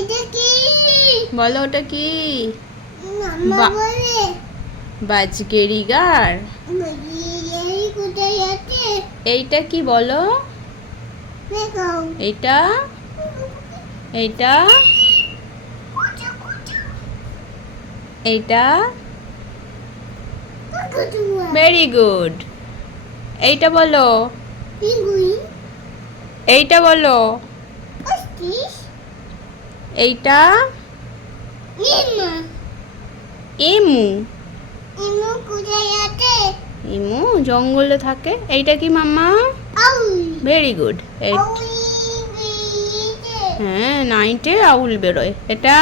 এটা কি? বলো ওটা কি? বাজগেরিগার? এইটা কি বলো? এইটা? এইটা? এইটা? ভেরি গুড এইটা বলো। এইটা বলো। এইটা ইমা। ইমু। ইমু কোথায় আছে? ইমু জঙ্গলে থাকে। এইটা কি মাম্মা? ভেরি গুড হ্যাঁ নাইটে আউল বেরোয়। এটা?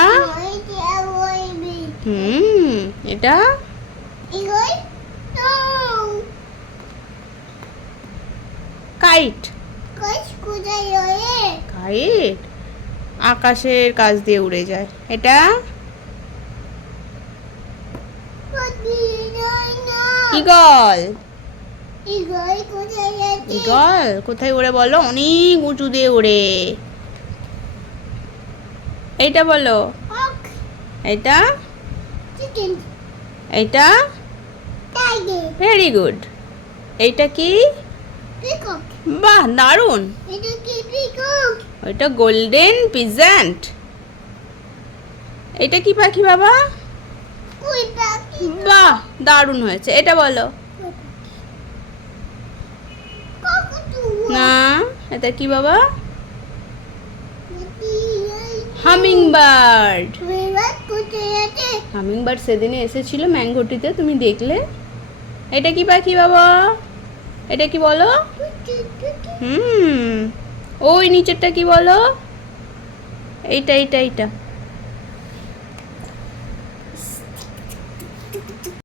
হুম এটা? কাইট কাইট আকাশের কাছ দিয়ে উড়ে যায়। এটা? ইগল ইগল কোথায় উড়ে বলো? অনেক উঁচু দিয়ে উড়ে। এইটা বলো। এটা এইটা? Very good. এইটা কি? বাহ দারুণ। এটা কি? পিকক ওইটা গোল্ডেন পিজেন্ট এটা কি পাখি বাবা? বাহ, দারুণ হয়েছে। এটা বলো। না, এটা কি বাবা? হামিং বার্ড হামিং বার্ড সেদিনে এসেছিল ম্যাঙ্গোটিতে, তুমি দেখলে? এটা কি পাখি বাবা? এটা কি বলো? হুম। ওই নিচেরটা কি বলো? এইটা এইটা এইটা।